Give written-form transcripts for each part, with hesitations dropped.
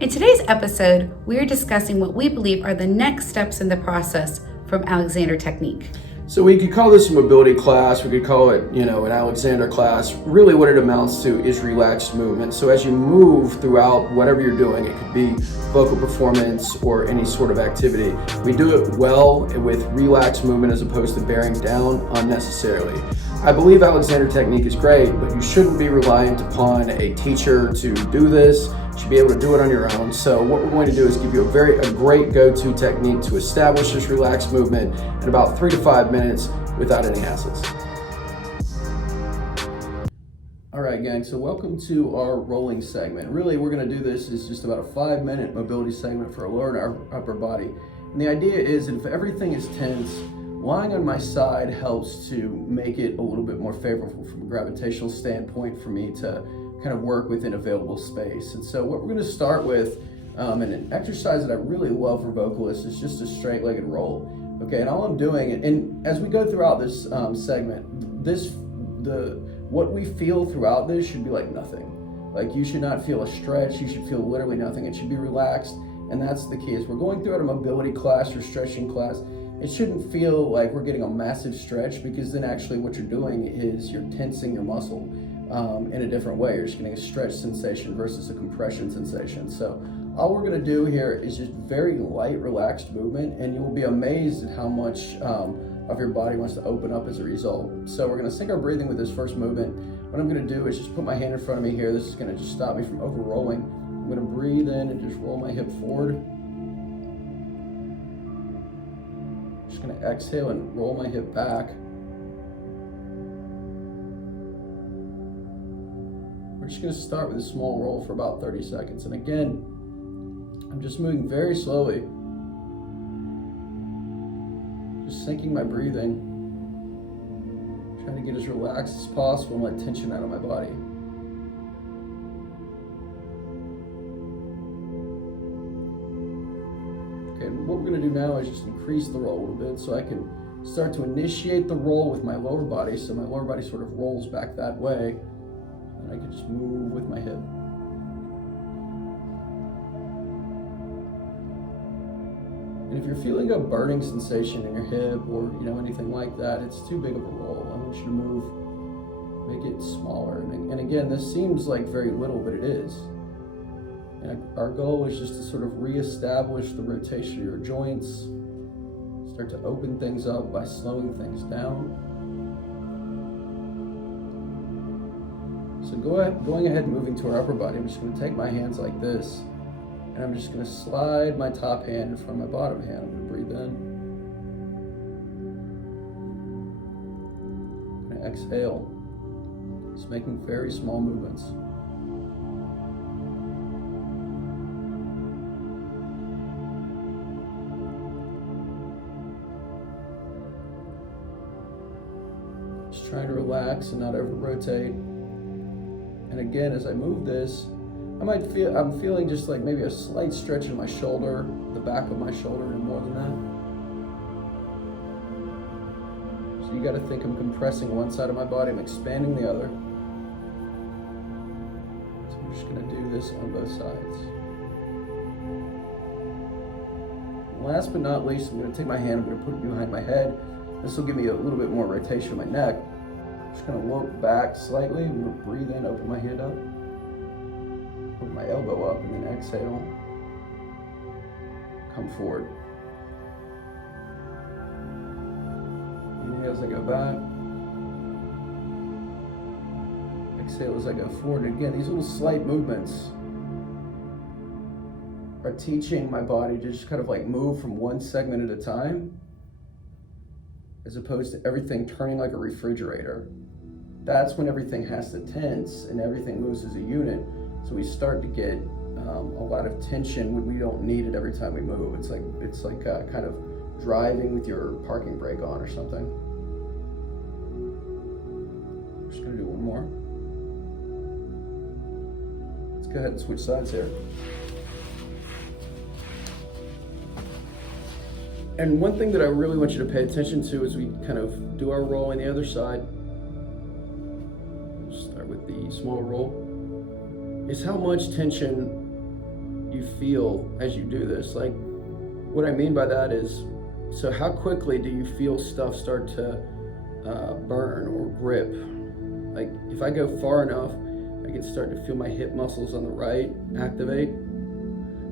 In today's episode, we are discussing what we believe are the next steps in the process from Alexander Technique. So we could call this a mobility class, we could call it, an Alexander class. Really what it amounts to is relaxed movement. So as you move throughout whatever you're doing, it could be vocal performance or any sort of activity, we do it well with relaxed movement as opposed to bearing down unnecessarily. I believe Alexander Technique is great, but you shouldn't be reliant upon a teacher to do this. You should be able to do it on your own. So what we're going to do is give you a great go-to technique to establish this relaxed movement in about 3 to 5 minutes without any hassles. All right, gang, so welcome to our rolling segment. Really, we're going to do this is just about a 5-minute mobility segment for our lower and our upper body. And the idea is that if everything is tense, lying on my side helps to make it a little bit more favorable from a gravitational standpoint for me to kind of work within available space. And so what we're going to start with, and an exercise that I really love for vocalists, is just a straight-legged roll. Okay, and all I'm doing, and as we go throughout this segment, what we feel throughout this should be like nothing. Like, you should not feel a stretch, you should feel literally nothing. It should be relaxed, and that's the key. As we're going throughout a mobility class or stretching class, it shouldn't feel like we're getting a massive stretch, because then actually what you're doing is you're tensing your muscle in a different way. You're just getting a stretch sensation versus a compression sensation. So all we're going to do here is just very light, relaxed movement, and you will be amazed at how much of your body wants to open up as a result. So we're going to sync our breathing with this first movement. What I'm going to do is just put my hand in front of me here. This is going to just stop me from over rolling. I'm going to breathe in and just roll my hip forward. Just going to exhale and roll my hip back. We're just going to start with a small roll for about 30 seconds. And again, I'm just moving very slowly. Just syncing my breathing. Trying to get as relaxed as possible and let tension out of my body. What we're going to do now is just increase the roll a little bit so I can start to initiate the roll with my lower body, so my lower body sort of rolls back that way, and I can just move with my hip. And if you're feeling a burning sensation in your hip or anything like that, it's too big of a roll. I want you to move, make it smaller. And again, this seems like very little, but it is. And our goal is just to sort of reestablish the rotation of your joints, start to open things up by slowing things down. So going ahead and moving to our upper body, I'm just going to take my hands like this, and I'm just going to slide my top hand in front of my bottom hand. I'm going to breathe in. I'm going to exhale, just making very small movements. Trying to relax and not over rotate. And again, as I move this, I'm feeling just like maybe a slight stretch in my shoulder, the back of my shoulder, and more than that. So you got to think I'm compressing one side of my body, I'm expanding the other. So I'm just going to do this on both sides. And last but not least, I'm going to take my hand, I'm going to put it behind my head. This will give me a little bit more rotation of my neck. Just going to look back slightly. I'm going to breathe in, open my hand up, put my elbow up, and then exhale. Come forward. Inhale as I go back. Exhale as I go forward. And again, these little slight movements are teaching my body to just kind of like move from one segment at a time, as opposed to everything turning like a refrigerator. That's when everything has to tense and everything moves as a unit. So we start to get a lot of tension when we don't need it every time we move. It's like kind of driving with your parking brake on or something. I'm just gonna do one more. Let's go ahead and switch sides here. And one thing that I really want you to pay attention to as we kind of do our roll on the other side, start with the small roll, is how much tension you feel as you do this. Like, what I mean by that is, so how quickly do you feel stuff start to burn or grip? Like, if I go far enough, I can start to feel my hip muscles on the right activate.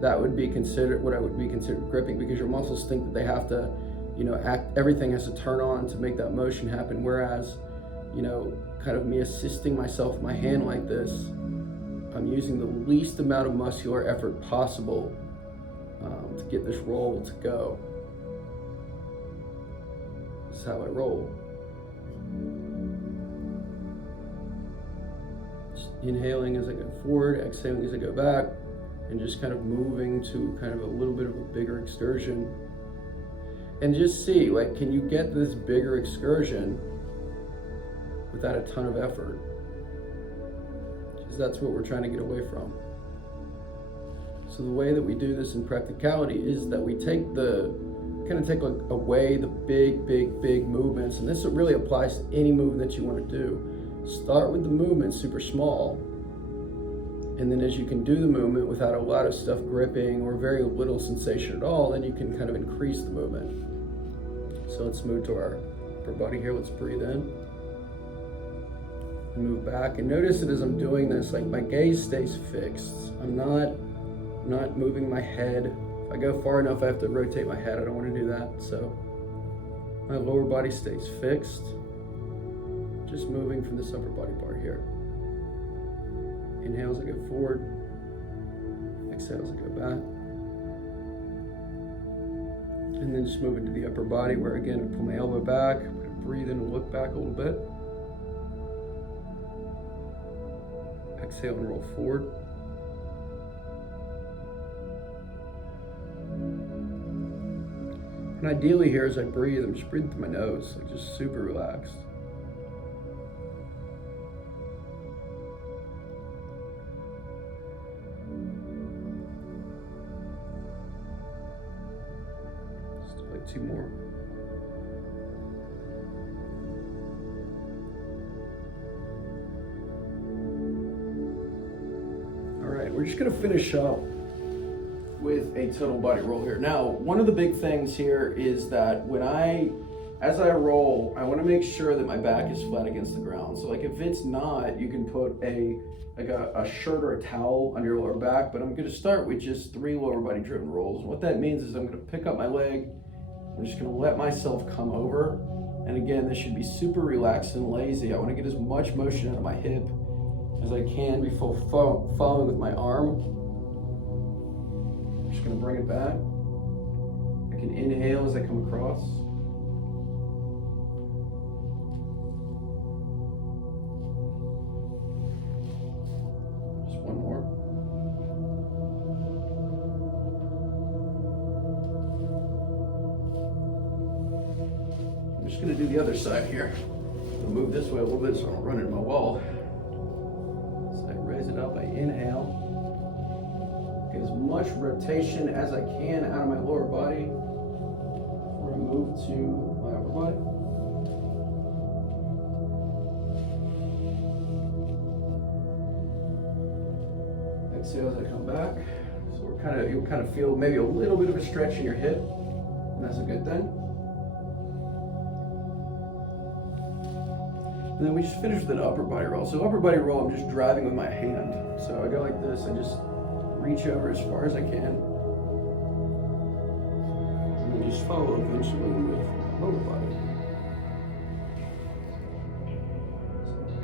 That would be considered what I would be considered gripping, because your muscles think that they have to, everything has to turn on to make that motion happen. Whereas, kind of me assisting myself with my hand like this, I'm using the least amount of muscular effort possible to get this roll to go. This is how I roll. Just inhaling as I go forward, exhaling as I go back, and just kind of moving to kind of a little bit of a bigger excursion. And just see, like, can you get this bigger excursion without a ton of effort? Because that's what we're trying to get away from. So the way that we do this in practicality is that we take away the big movements, and this really applies to any movement that you want to do. Start with the movement super small, and then as you can do the movement without a lot of stuff gripping or very little sensation at all, then you can kind of increase the movement. So let's move to our upper body here. Let's breathe in and move back, and notice that as I'm doing this, like, my gaze stays fixed. I'm not moving my head. If I go far enough, I have to rotate my head. I don't want to do that. So my lower body stays fixed. Just moving from this upper body part here. Inhale as I go forward. Exhale as I go back. And then just move into the upper body, where again, I pull my elbow back, breathe in and look back a little bit. Exhale and roll forward. And ideally here, as I breathe, I'm just breathing through my nose, like just super relaxed. Just do like 2 more. All right, we're just gonna finish up with a total body roll here. Now, one of the big things here is that as I roll, I want to make sure that my back is flat against the ground. So like, if it's not, you can put a shirt or a towel on your lower back, but I'm going to start with just 3 lower body driven rolls. And what that means is I'm going to pick up my leg, I'm just going to let myself come over. And again, this should be super relaxed and lazy. I want to get as much motion out of my hip as I can before following with my arm. Just going to bring it back. I can inhale as I come across. Just one more. I'm just going to do the other side here. I'll move this way a little bit so I don't run into my wall. So I raise it up, I inhale. Get as much rotation as I can out of my lower body before I move to my upper body. Exhale as I come back. So you'll kind of feel maybe a little bit of a stretch in your hip, and that's a good thing. And then we just finish with an upper body roll. So upper body roll, I'm just driving with my hand. So I go like this, I just reach over as far as I can, and then just follow eventually with lower body.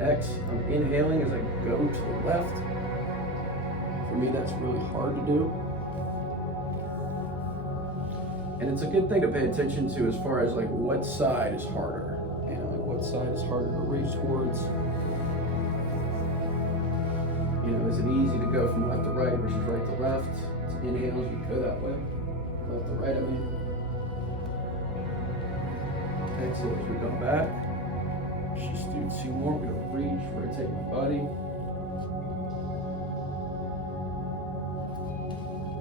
X, I'm inhaling as I go to the left. For me, that's really hard to do. And it's a good thing to pay attention to as far as like what side is harder, and like what side is harder to reach towards. Is it easy to go from left to right versus right to left? It's inhale as you go that way. Left to right, I mean. Exhale as we come back. Let's just do 2 more. We're going to reach, rotate my body.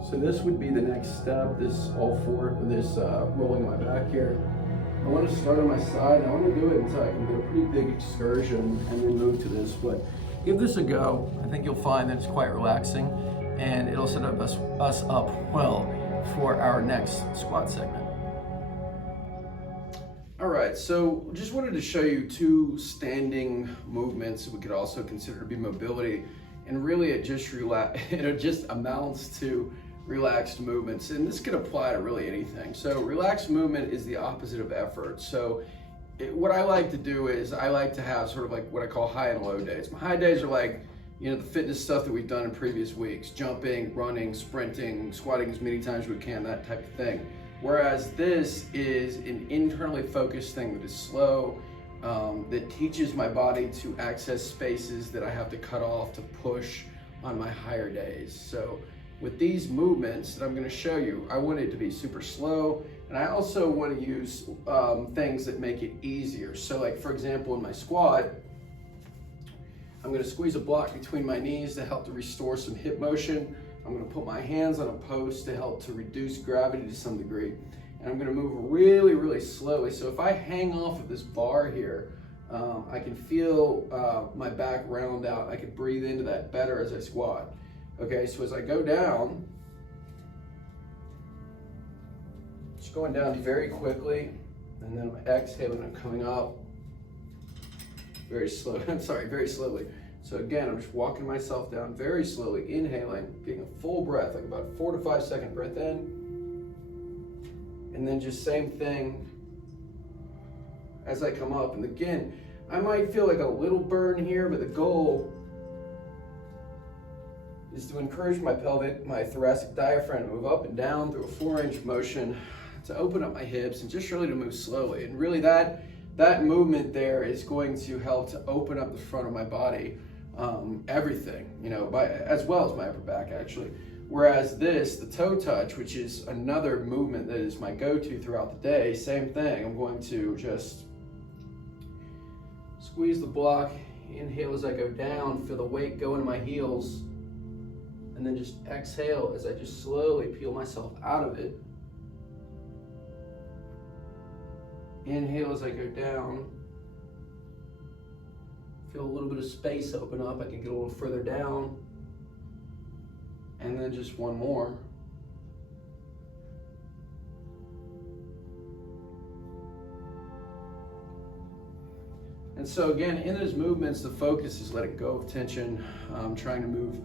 So this would be the next step, rolling my back here. I want to start on my side. I want to do it until I can get a pretty big excursion and then move to this. But give this a go. I think you'll find that it's quite relaxing. and it'll set us up well for our next squat segment. All right, so just wanted to show you two standing movements we could also consider to be mobility, and really it just amounts to relaxed movements, and this could apply to really anything. So relaxed movement is the opposite of effort. So what I like to do is I like to have sort of like what I call high and low days. My high days are like, you know, the fitness stuff that we've done in previous weeks, jumping, running, sprinting, squatting as many times as we can, that type of thing. Whereas this is an internally focused thing that is slow, that teaches my body to access spaces that I have to cut off to push on my higher days. So with these movements that I'm going to show you, I want it to be super slow, and I also want to use things that make it easier. So like, for example, in my squat, I'm going to squeeze a block between my knees to help to restore some hip motion. I'm going to put my hands on a post to help to reduce gravity to some degree. And I'm going to move really, really slowly. So if I hang off of this bar here, I can feel my back round out. I can breathe into that better as I squat. Okay, so as I go down, just going down very quickly, and then I'm exhaling, I'm coming up very slow. Very slowly. So again, I'm just walking myself down very slowly, inhaling, getting a full breath, like about 4 to 5 second breath in. And then just same thing as I come up. And again, I might feel like a little burn here, but the goal is to encourage my pelvic, my thoracic diaphragm to move up and down through a 4-inch motion, to open up my hips, and just really to move slowly. And really that movement there is going to help to open up the front of my body. Everything, you know, as well as my upper back actually. Whereas this, the toe touch, which is another movement that is my go-to throughout the day, same thing. I'm going to just squeeze the block, inhale as I go down, feel the weight go into my heels, and then just exhale as I just slowly peel myself out of it. Inhale as I go down. Feel a little bit of space open up. I can get a little further down. And then just one more. And so again, in those movements, the focus is letting go of tension, trying to move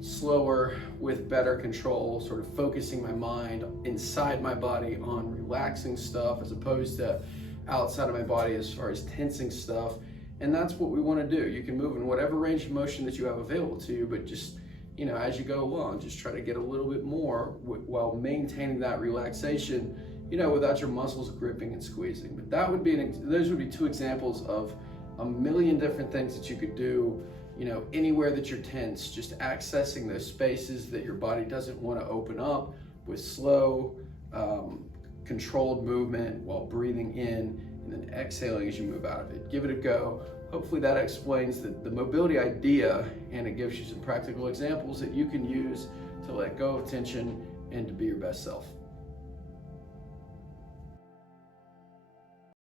slower with better control, sort of focusing my mind inside my body on relaxing stuff as opposed to outside of my body as far as tensing stuff. And that's what we want to do. You can move in whatever range of motion that you have available to you, but just, you know, as you go along, just try to get a little bit more while maintaining that relaxation, you know, without your muscles gripping and squeezing. But that would be those would be two examples of a million different things that you could do, you know, anywhere that you're tense, just accessing those spaces that your body doesn't want to open up with slow, controlled movement while breathing in and then exhaling as you move out of it. Give it a go. Hopefully that explains the mobility idea, and it gives you some practical examples that you can use to let go of tension and to be your best self.